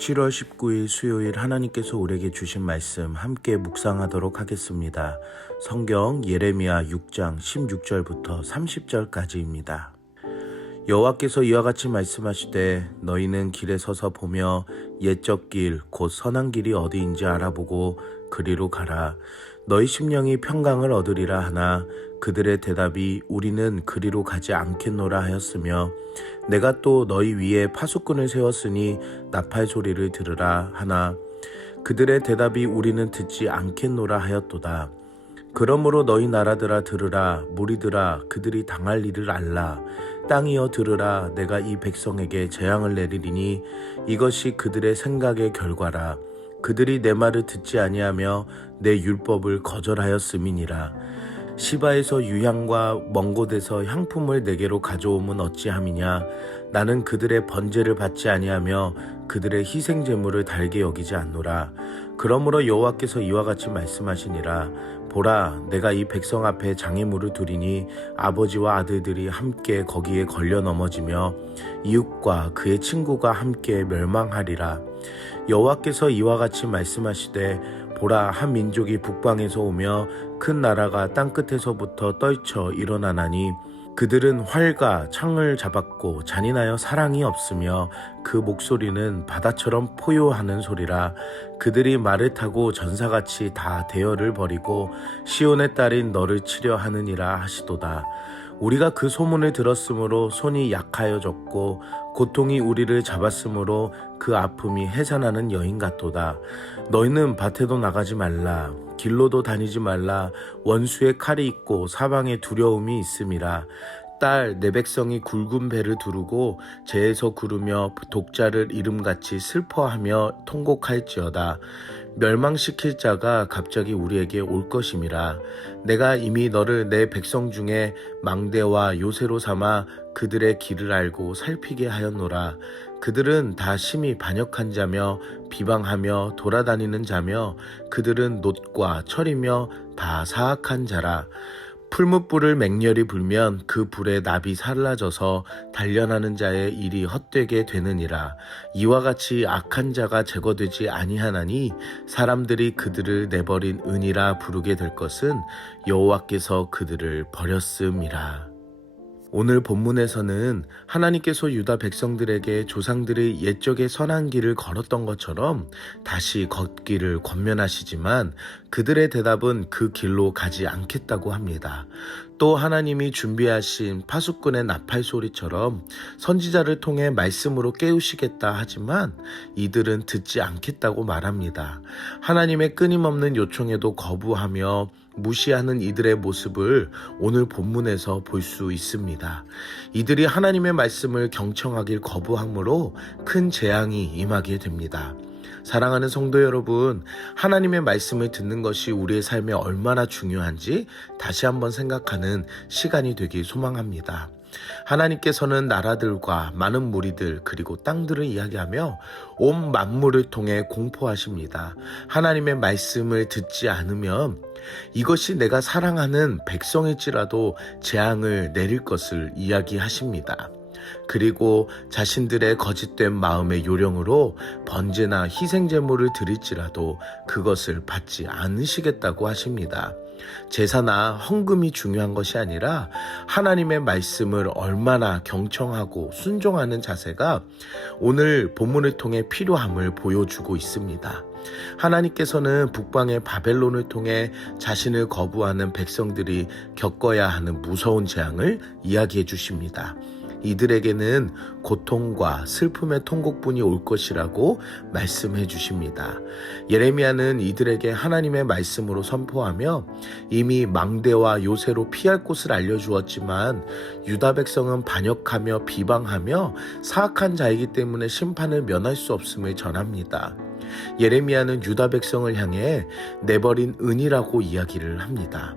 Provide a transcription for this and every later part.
7월 19일 수요일 하나님께서 우리에게 주신 말씀 함께 묵상하도록 하겠습니다. 성경 예레미야 6장 16절부터 30절까지입니다. 여호와께서 이와 같이 말씀하시되 너희는 길에 서서 보며 옛적 길 곧 선한 길이 어디인지 알아보고 그리로 가라. 너희 심령이 평강을 얻으리라 하나 그들의 대답이 우리는 그리로 가지 않겠노라 하였으며 내가 또 너희 위에 파수꾼을 세웠으니 나팔 소리를 들으라 하나 그들의 대답이 우리는 듣지 않겠노라 하였도다. 그러므로 너희 나라들아 들으라. 무리들아 그들이 당할 일을 알라. 땅이여 들으라. 내가 이 백성에게 재앙을 내리리니 이것이 그들의 생각의 결과라. 그들이 내 말을 듣지 아니하며 내 율법을 거절하였음이니라. 시바에서 유향과 먼 곳에서 향품을 내게로 가져오면 어찌함이냐. 나는 그들의 번제를 받지 아니하며 그들의 희생 제물을 달게 여기지 않노라. 그러므로 여호와께서 이와 같이 말씀하시니라. 보라, 내가 이 백성 앞에 장애물을 두리니 아버지와 아들들이 함께 거기에 걸려 넘어지며 이웃과 그의 친구가 함께 멸망하리라. 여호와께서 이와 같이 말씀하시되 보라, 한 민족이 북방에서 오며 큰 나라가 땅끝에서부터 떨쳐 일어나나니 그들은 활과 창을 잡았고 잔인하여 사랑이 없으며 그 목소리는 바다처럼 포효하는 소리라. 그들이 말을 타고 전사같이 다 대열을 벌이고 시온의 딸인 너를 치려 하느니라 하시도다. 우리가 그 소문을 들었으므로 손이 약하여졌고 고통이 우리를 잡았으므로 그 아픔이 해산하는 여인 같도다. 너희는 밭에도 나가지 말라. 길로도 다니지 말라. 원수의 칼이 있고 사방에 두려움이 있음이라. 딸, 내 백성이 굵은 배를 두르고 재에서 구르며 독자를 이름같이 슬퍼하며 통곡할지어다. 멸망시킬 자가 갑자기 우리에게 올 것임이라. 내가 이미 너를 내 백성 중에 망대와 요새로 삼아 그들의 길을 알고 살피게 하였노라. 그들은 다 심히 반역한 자며 비방하며 돌아다니는 자며 그들은 놋과 철이며 다 사악한 자라. 풀무불을 맹렬히 불면 그 불에 납이 살라져서 단련하는 자의 일이 헛되게 되느니라. 이와 같이 악한 자가 제거되지 아니하나니 사람들이 그들을 내버린 은이라 부르게 될 것은 여호와께서 그들을 버렸음이라. 오늘 본문에서는 하나님께서 유다 백성들에게 조상들의 옛적의 선한 길을 걸었던 것처럼 다시 걷기를 권면하시지만 그들의 대답은 그 길로 가지 않겠다고 합니다. 또 하나님이 준비하신 파수꾼의 나팔 소리처럼 선지자를 통해 말씀으로 깨우시겠다 하지만 이들은 듣지 않겠다고 말합니다. 하나님의 끊임없는 요청에도 거부하며 무시하는 이들의 모습을 오늘 본문에서 볼 수 있습니다. 이들이 하나님의 말씀을 경청하길 거부함으로 큰 재앙이 임하게 됩니다. 사랑하는 성도 여러분, 하나님의 말씀을 듣는 것이 우리의 삶에 얼마나 중요한지 다시 한번 생각하는 시간이 되길 소망합니다. 하나님께서는 나라들과 많은 무리들 그리고 땅들을 이야기하며 온 만물을 통해 공포하십니다. 하나님의 말씀을 듣지 않으면 이것이 내가 사랑하는 백성일지라도 재앙을 내릴 것을 이야기하십니다. 그리고 자신들의 거짓된 마음의 요령으로 번제나 희생제물을 드릴지라도 그것을 받지 않으시겠다고 하십니다. 제사나 헌금이 중요한 것이 아니라 하나님의 말씀을 얼마나 경청하고 순종하는 자세가 오늘 본문을 통해 필요함을 보여주고 있습니다. 하나님께서는 북방의 바벨론을 통해 자신을 거부하는 백성들이 겪어야 하는 무서운 재앙을 이야기해 주십니다. 이들에게는 고통과 슬픔의 통곡뿐이 올 것이라고 말씀해 주십니다. 예레미야는 이들에게 하나님의 말씀으로 선포하며 이미 망대와 요새로 피할 곳을 알려주었지만 유다 백성은 반역하며 비방하며 사악한 자이기 때문에 심판을 면할 수 없음을 전합니다. 예레미야는 유다 백성을 향해 내버린 은이라고 이야기를 합니다.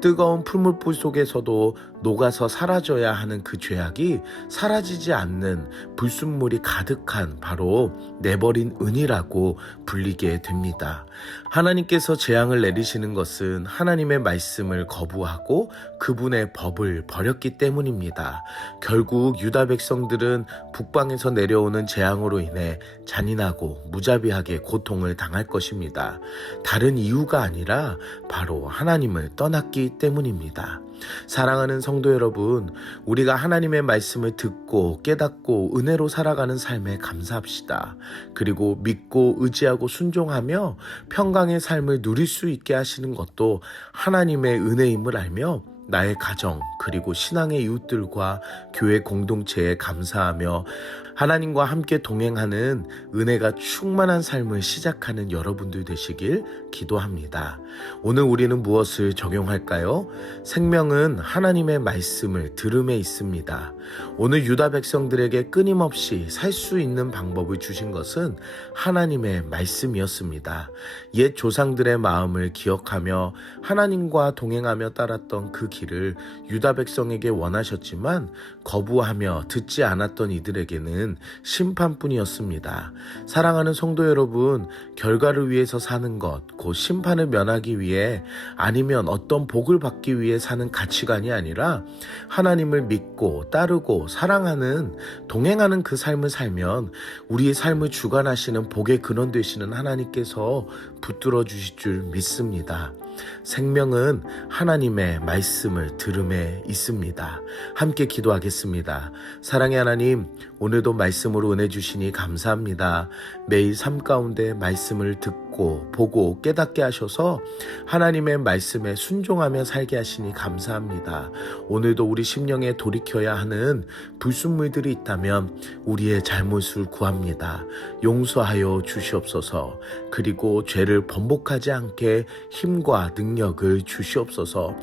뜨거운 풀물불 속에서도 녹아서 사라져야 하는 그 죄악이 사라지지 않는 불순물이 가득한 바로 내버린 은이라고 불리게 됩니다. 하나님께서 재앙을 내리시는 것은 하나님의 말씀을 거부하고 그분의 법을 버렸기 때문입니다. 결국 유다 백성들은 북방에서 내려오는 재앙으로 인해 잔인하고 무자비하게 고통을 당할 것입니다. 다른 이유가 아니라 바로 하나님을 떠났기 때문입니다. 사랑하는 성도 여러분, 우리가 하나님의 말씀을 듣고 깨닫고 은혜로 살아가는 삶에 감사합시다. 그리고 믿고 의지하고 순종하며 평강의 삶을 누릴 수 있게 하시는 것도 하나님의 은혜임을 알며 나의 가정 그리고 신앙의 이웃들과 교회 공동체에 감사하며 하나님과 함께 동행하는 은혜가 충만한 삶을 시작하는 여러분들 되시길 기도합니다. 오늘 우리는 무엇을 적용할까요? 생명은 하나님의 말씀을 들음에 있습니다. 오늘 유다 백성들에게 끊임없이 살 수 있는 방법을 주신 것은 하나님의 말씀이었습니다. 옛 조상들의 마음을 기억하며 하나님과 동행하며 따랐던 그 길을 유다 백성에게 원하셨지만 거부하며 듣지 않았던 이들에게는 심판뿐이었습니다. 사랑하는 성도 여러분, 결과를 위해서 사는 것, 곧 심판을 면하기 위해 아니면 어떤 복을 받기 위해 사는 가치관이 아니라 하나님을 믿고 따르고 사랑하는 동행하는 그 삶을 살면 우리의 삶을 주관하시는 복의 근원 되시는 하나님께서 붙들어 주실 줄 믿습니다. 생명은 하나님의 말씀을 들음에 있습니다. 함께 기도하겠습니다. 사랑의 하나님, 오늘도 말씀으로 은혜 주시니 감사합니다. 매일 삶 가운데 말씀을 듣고 보고 깨닫게 하셔서 하나님의 말씀에 순종하며 살게 하시니 감사합니다. 오늘도 우리 심령에 돌이켜야 하는 불순물들이 있다면 우리의 잘못을 구합니다. 용서하여 주시옵소서. 그리고 죄를 번복하지 않게 힘과 능력을 주시옵소서.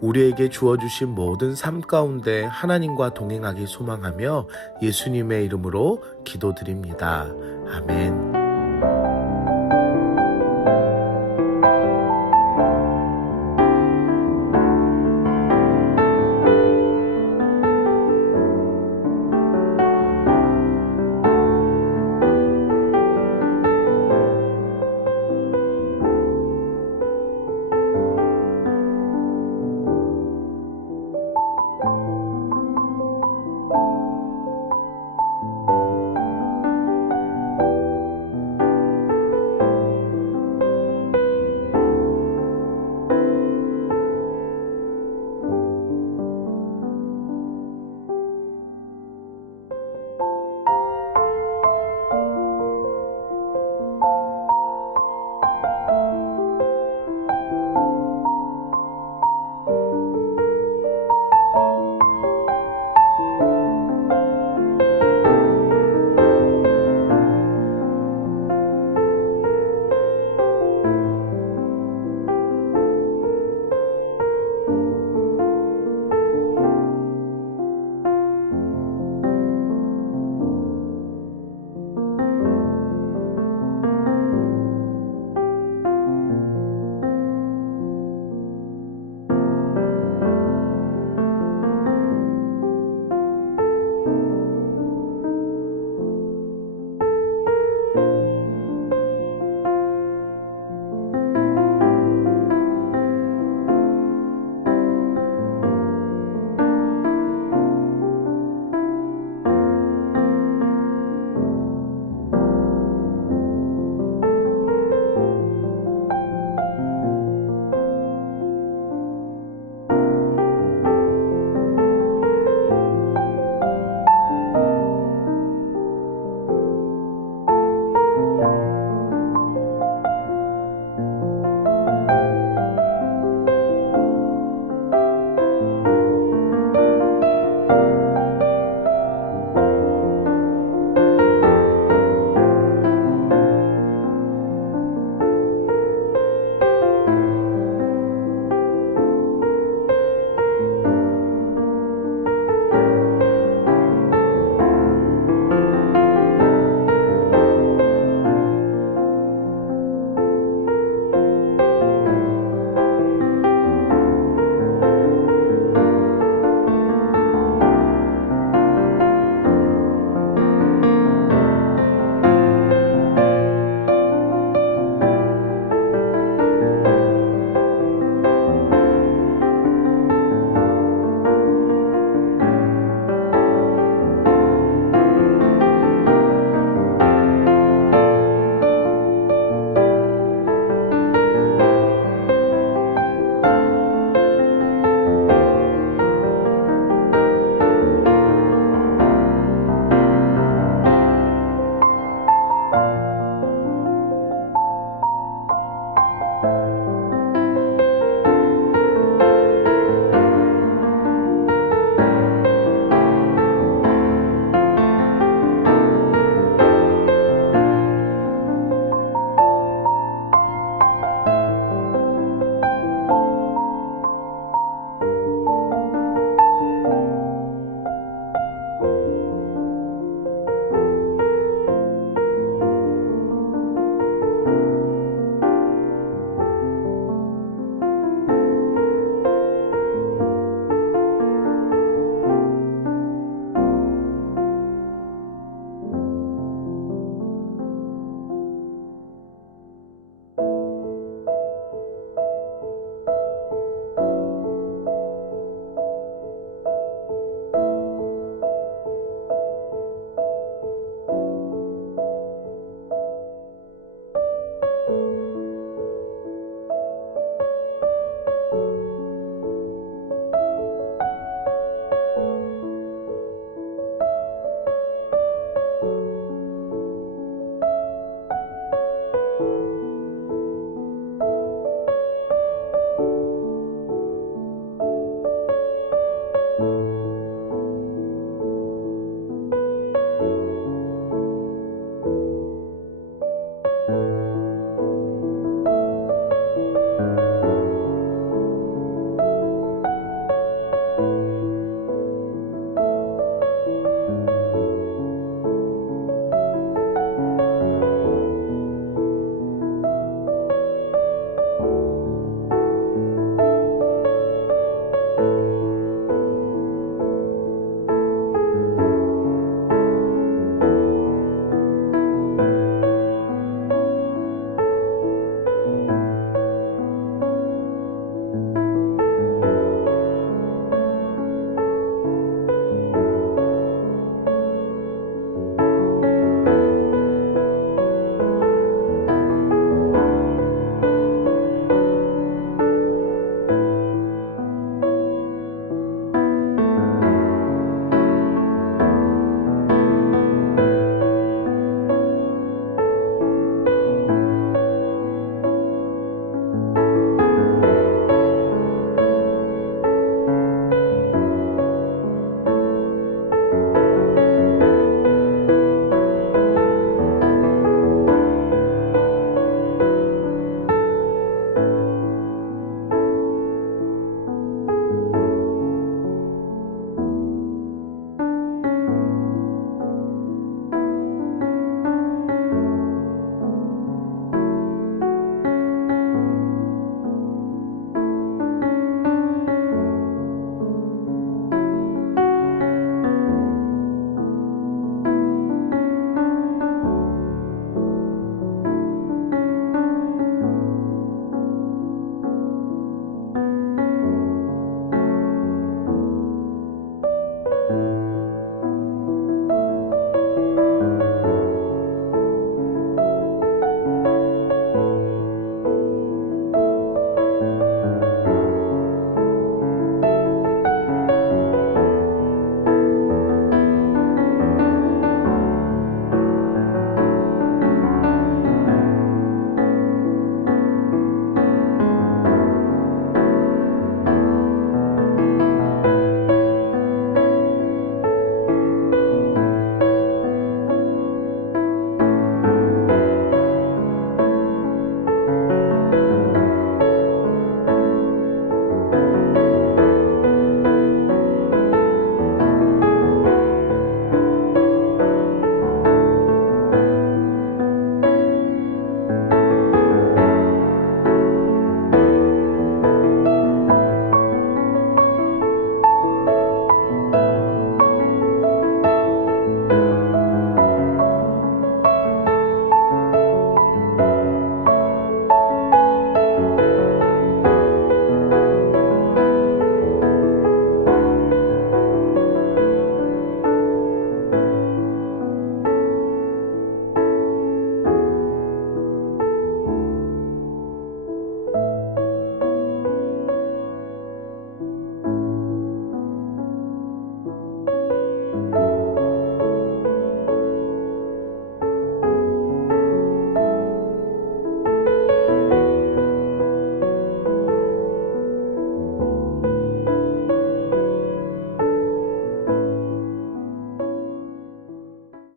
우리에게 주어주신 모든 삶 가운데 하나님과 동행하기 소망하며 예수님의 이름으로 기도드립니다. 아멘.